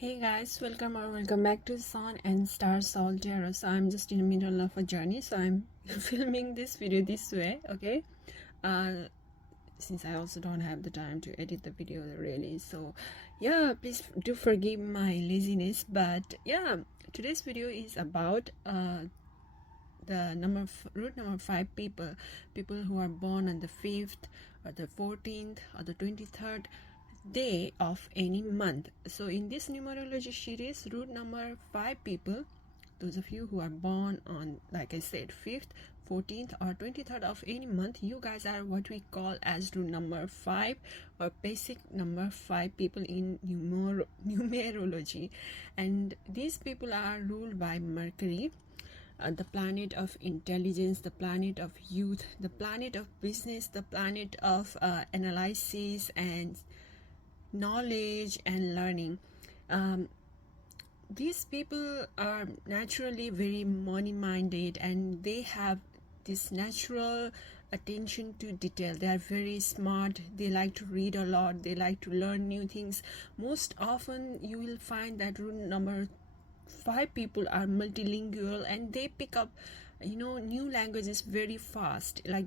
Hey guys, welcome back to Sun and Star Sol Tarot. So I'm just in the middle of a journey, so I'm filming this video this way, okay? Uh, since I also don't have the time to edit the video really, so yeah, please do forgive my laziness. But yeah, today's video is about the root number 5 people who are born on the 5th or the 14th or the 23rd day of any month. So in this numerology series, root number 5 people, those of you who are born on, like I said, 5th, 14th or 23rd of any month, you guys are what we call as root number 5 or basic number 5 people in numerology. And these people are ruled by Mercury, the planet of intelligence, the planet of youth, the planet of business, the planet of analysis and knowledge and learning. These people are naturally very money minded, and they have this natural attention to detail. They are very smart, they like to read a lot, they like to learn new things. Most often you will find that root number 5 people are multilingual, and they pick up new languages very fast. Like,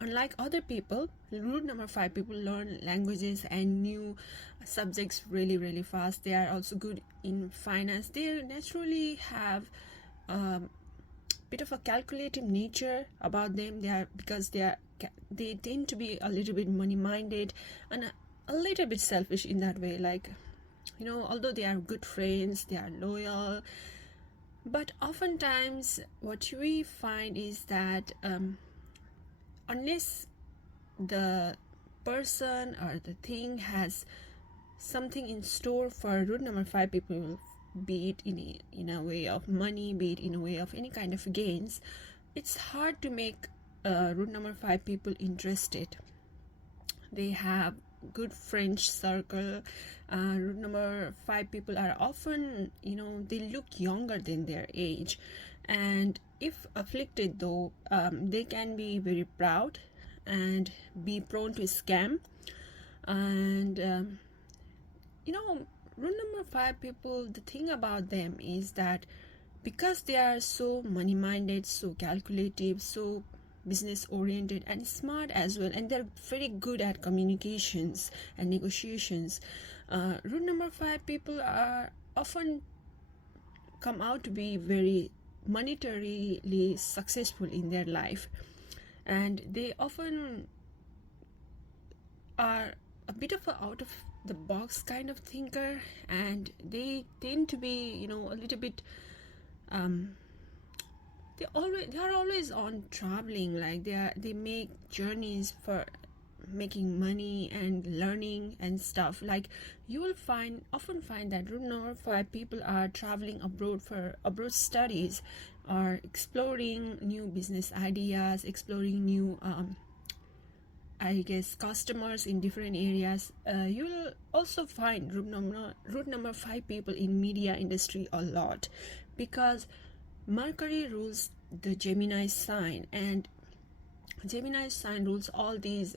unlike other people, root number 5 people learn languages and new subjects really fast. They are also good in finance. They naturally have a bit of a calculative nature about them. They tend to be a little bit money minded and a little bit selfish in that way. Like, although they are good friends, they are loyal, but oftentimes what we find is that unless the person or the thing has something in store for root number 5 people, be it in a way of money, be it in a way of any kind of gains, it's hard to make root number 5 people interested. They have good French circle. Root number 5 people are often, they look younger than their age, and if afflicted though, they can be very proud and be prone to scam. And root number 5 people, the thing about them is that because they are so money minded, so calculative, so business oriented and smart as well, and they're very good at communications and negotiations, root number 5 people are often come out to be very monetarily successful in their life, and they often are a bit of a out of the box kind of thinker, and they tend to be a little bit they are always on traveling. Like, they make journeys for making money and learning and stuff. Like, you will often find that root number 5 people are traveling abroad for abroad studies, or exploring new business ideas, exploring new customers in different areas. You will also find root number 5 people in media industry a lot, because Mercury rules the Gemini sign, and Gemini sign rules all these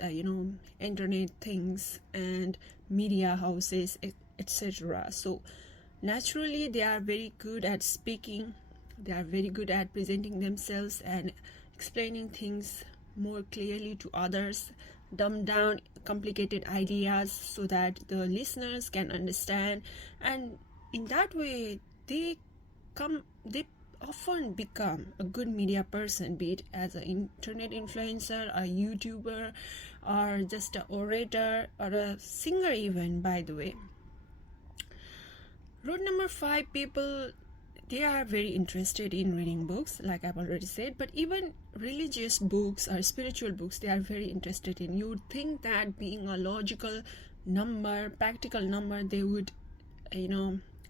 internet things and media houses, etc. So naturally they are very good at speaking, they are very good at presenting themselves and explaining things more clearly to others, dumb down complicated ideas so that the listeners can understand. And in that way they often become a good media person, be it as an internet influencer, a YouTuber, or just an orator or a singer even, by the way. Root number 5 people, they are very interested in reading books, like I've already said, but even religious books or spiritual books they are very interested in. You would think that being a logical number, practical number, they would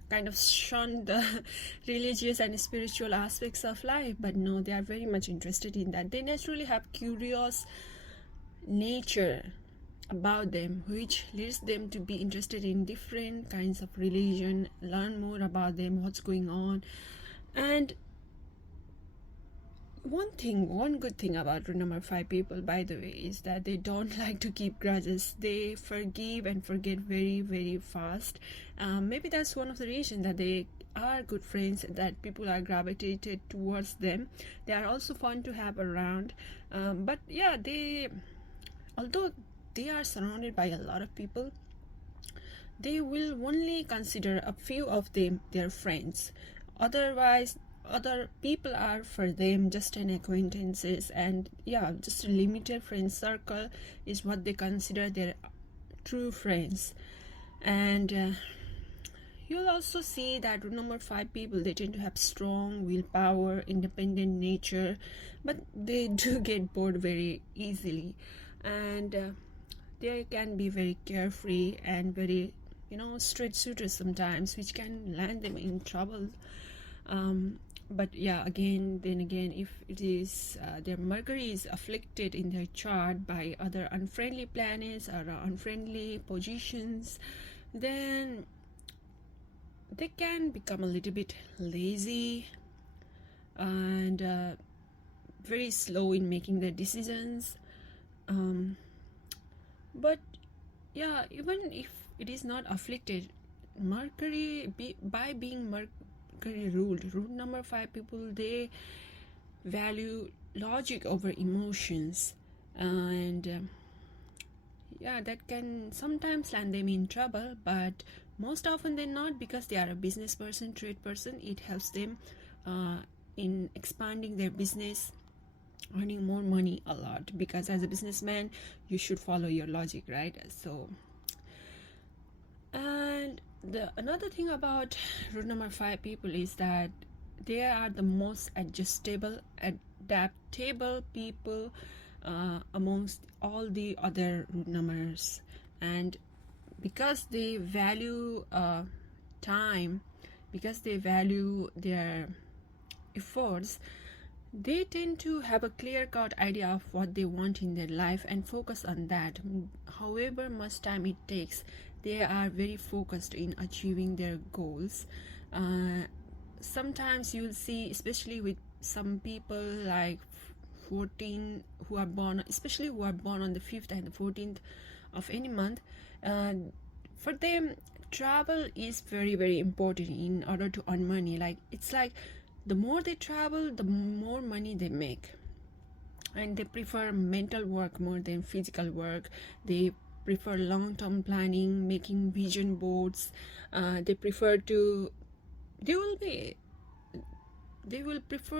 kind of shun the religious and spiritual aspects of life, but no, they are very much interested in that. They naturally have curious nature about them, which leads them to be interested in different kinds of religion, learn more about them, what's going on. And one good thing about root number 5 people, by the way, is that they don't like to keep grudges. They forgive and forget very, very fast. Maybe that's one of the reasons that they are good friends, that people are gravitated towards them. They are also fun to have around. But yeah, although they are surrounded by a lot of people, they will only consider a few of them their friends. Otherwise, other people are for them just an acquaintances, and yeah, just a limited friend circle is what they consider their true friends. And you'll also see that root number 5 people, they tend to have strong willpower, independent nature, but they do get bored very easily, and they can be very carefree and very, straight shooters sometimes, which can land them in trouble. But yeah, then again, if it is their Mercury is afflicted in their chart by other unfriendly planets or unfriendly positions, then they can become a little bit lazy and very slow in making their decisions. But yeah, even if it is not afflicted, Mercury, by being Mercury ruled, root number 5 people, they value logic over emotions, and yeah, that can sometimes land them in trouble, but most often than not, because they are a business person, trade person, it helps them in expanding their business, earning more money a lot, because as a businessman you should follow your logic, right? So, and another thing about root number 5 people is that they are the most adaptable people amongst all the other root numbers. And because they value time, because they value their efforts, they tend to have a clear-cut idea of what they want in their life and focus on that. However much time it takes, they are very focused in achieving their goals. Sometimes you'll see, especially with some people like 14 who are born, especially who are born on the 5th and the 14th of any month, for them travel is very, very important in order to earn money. Like, it's like the more they travel, the more money they make, and they prefer mental work more than physical work. They prefer long-term planning, making vision boards. They will prefer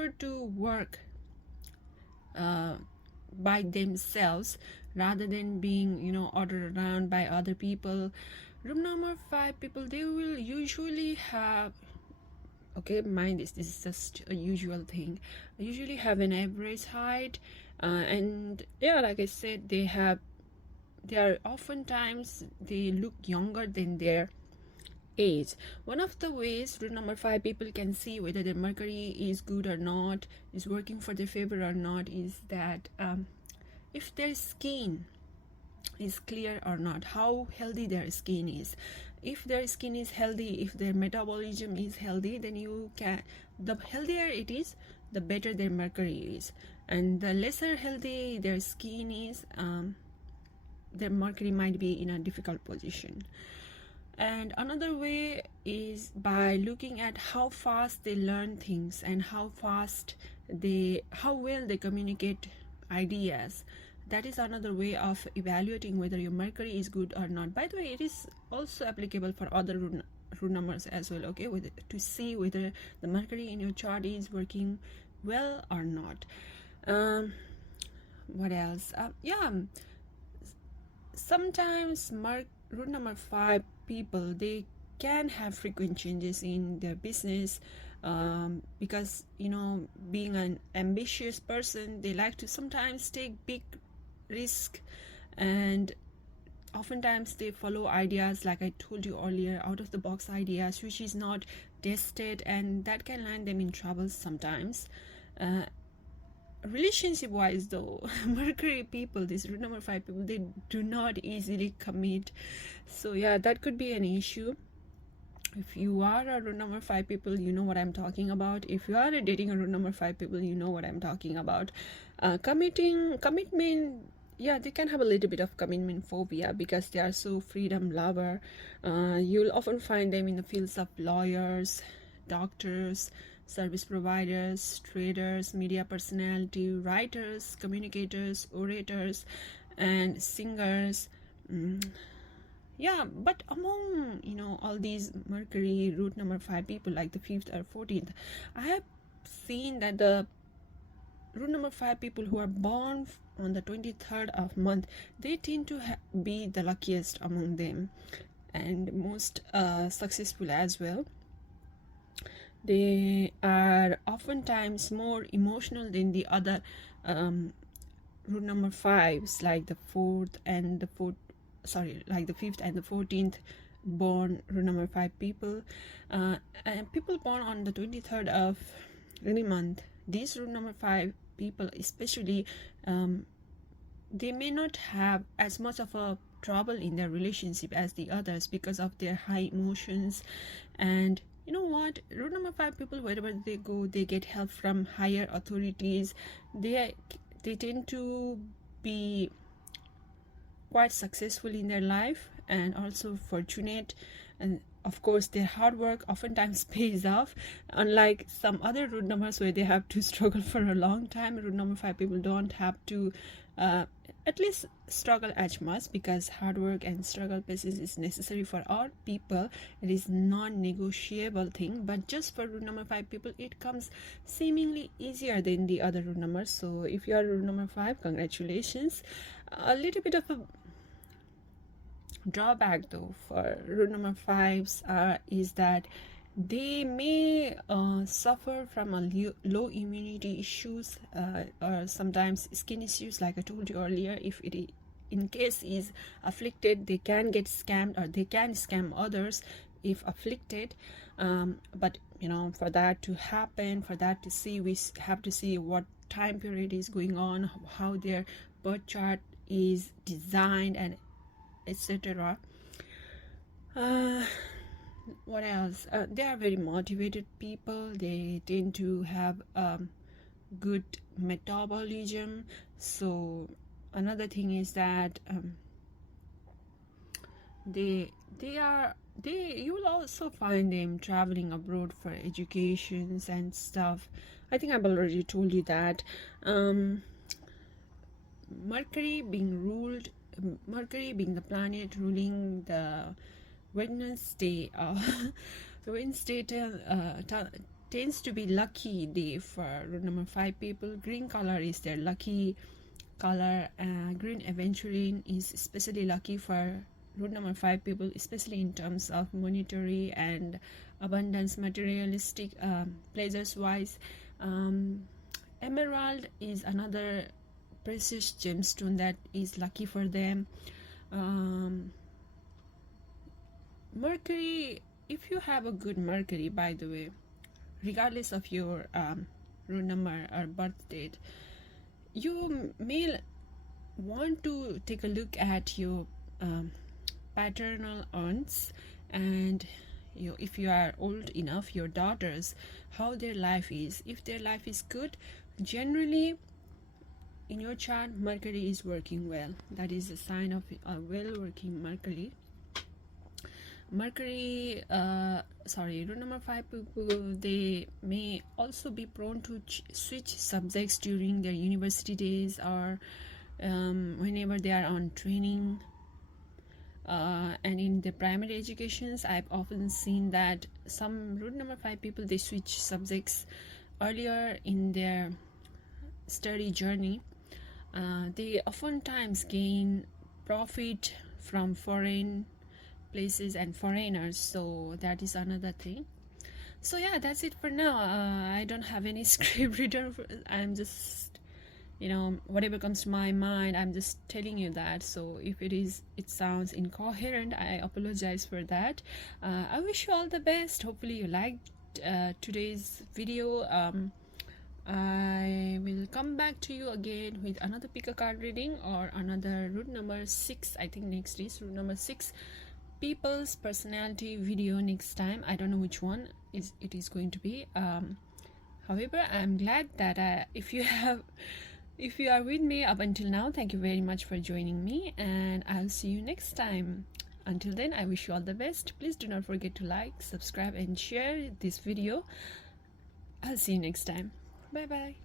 to work by themselves rather than being ordered around by other people. Room number 5 people, they will usually have, okay, mind this is just a usual thing, usually have an average height, and yeah, like I said, they are oftentimes, they look younger than their age. One of the ways root number 5 people can see whether their Mercury is good or not, is working for their favor or not, is that if their skin is clear or not, how healthy their skin is. If their skin is healthy, if their metabolism is healthy, then the healthier it is, the better their Mercury is. And the lesser healthy their skin is, their Mercury might be in a difficult position. And another way is by looking at how fast they learn things and how well they communicate ideas. That is another way of evaluating whether your Mercury is good or not. By the way, it is also applicable for other root numbers as well, okay, to see whether the Mercury in your chart is working well or not. What else? Sometimes root number 5 people, they can have frequent changes in their business, because being an ambitious person, they like to sometimes take big risk, and oftentimes they follow ideas, like I told you earlier, out of the box ideas which is not tested, and that can land them in trouble sometimes. Relationship wise though, Mercury people, these root number 5 people, they do not easily commit, so yeah, that could be an issue. If you are a root number 5 people, you know what I'm talking about. If you are dating a root number 5 people, you know what I'm talking about. Commitment, yeah, they can have a little bit of commitment phobia because they are so freedom lover. You'll often find them in the fields of lawyers, doctors, service providers, traders, media personality, writers, communicators, orators, and singers. Yeah, but among all these Mercury root number 5 people, like the 5th or 14th, I have seen that the root number 5 people who are born on the 23rd of month, they tend to be the luckiest among them and most successful as well. They are oftentimes more emotional than the other root number 5s, like the 4th and the 4th, like the 5th and the 14th born root number 5 people. And people born on the 23rd of any month, these root number 5 people especially, they may not have as much of a trouble in their relationship as the others because of their high emotions. And you know what, root number 5 people, wherever they go, they get help from higher authorities. They tend to be quite successful in their life and also fortunate, and of course their hard work oftentimes pays off, unlike some other root numbers where they have to struggle for a long time. Root number 5 people don't have to at least struggle as much, because hard work and struggle patience is necessary for all people. It is non-negotiable thing, but just for root number 5 people it comes seemingly easier than the other root numbers. So if you are root number 5, congratulations. A little bit of a drawback though for root number 5s is that they may suffer from a low immunity issues, or sometimes skin issues, like I told you earlier. If it in case is afflicted, they can get scammed, or they can scam others if afflicted. But for that to happen, for that to see, we have to see what time period is going on, how their birth chart is designed, and etc. What else? They are very motivated people. They tend to have good metabolism. So another thing is that you will also find them traveling abroad for educations and stuff. I think I've already told you that. Mercury being the planet ruling the Wednesday, Wednesday tends to be lucky day for root number 5 people. Green color is their lucky color. Green aventurine is especially lucky for root number 5 people, especially in terms of monetary and abundance, materialistic pleasures wise. Emerald is another precious gemstone that is lucky for them. Mercury, if you have a good Mercury, by the way, regardless of your root number or birth date, you may want to take a look at your paternal aunts, and if you are old enough, your daughters, how their life is. If their life is good, generally in your chart Mercury is working well. That is a sign of a well working Mercury. Root number 5 people, they may also be prone to switch subjects during their university days, or whenever they are on training, and in the primary educations. I've often seen that some root number 5 people, they switch subjects earlier in their study journey. They oftentimes gain profit from foreign places and foreigners, so that is another thing. So yeah, that's it for now. I don't have any script written. I'm just whatever comes to my mind, I'm just telling you that. So if it sounds incoherent, I apologize for that. I wish you all the best. Hopefully you liked today's video. I will come back to you again with another pick a card reading or another root number 6. I think next is root number 6 people's personality video next time. I don't know which one it is going to be. However, I'm glad that if you are with me up until now, thank you very much for joining me, and I'll see you next time. Until then, I wish you all the best. Please do not forget to like, subscribe, and share this video. I'll see you next time. Bye bye.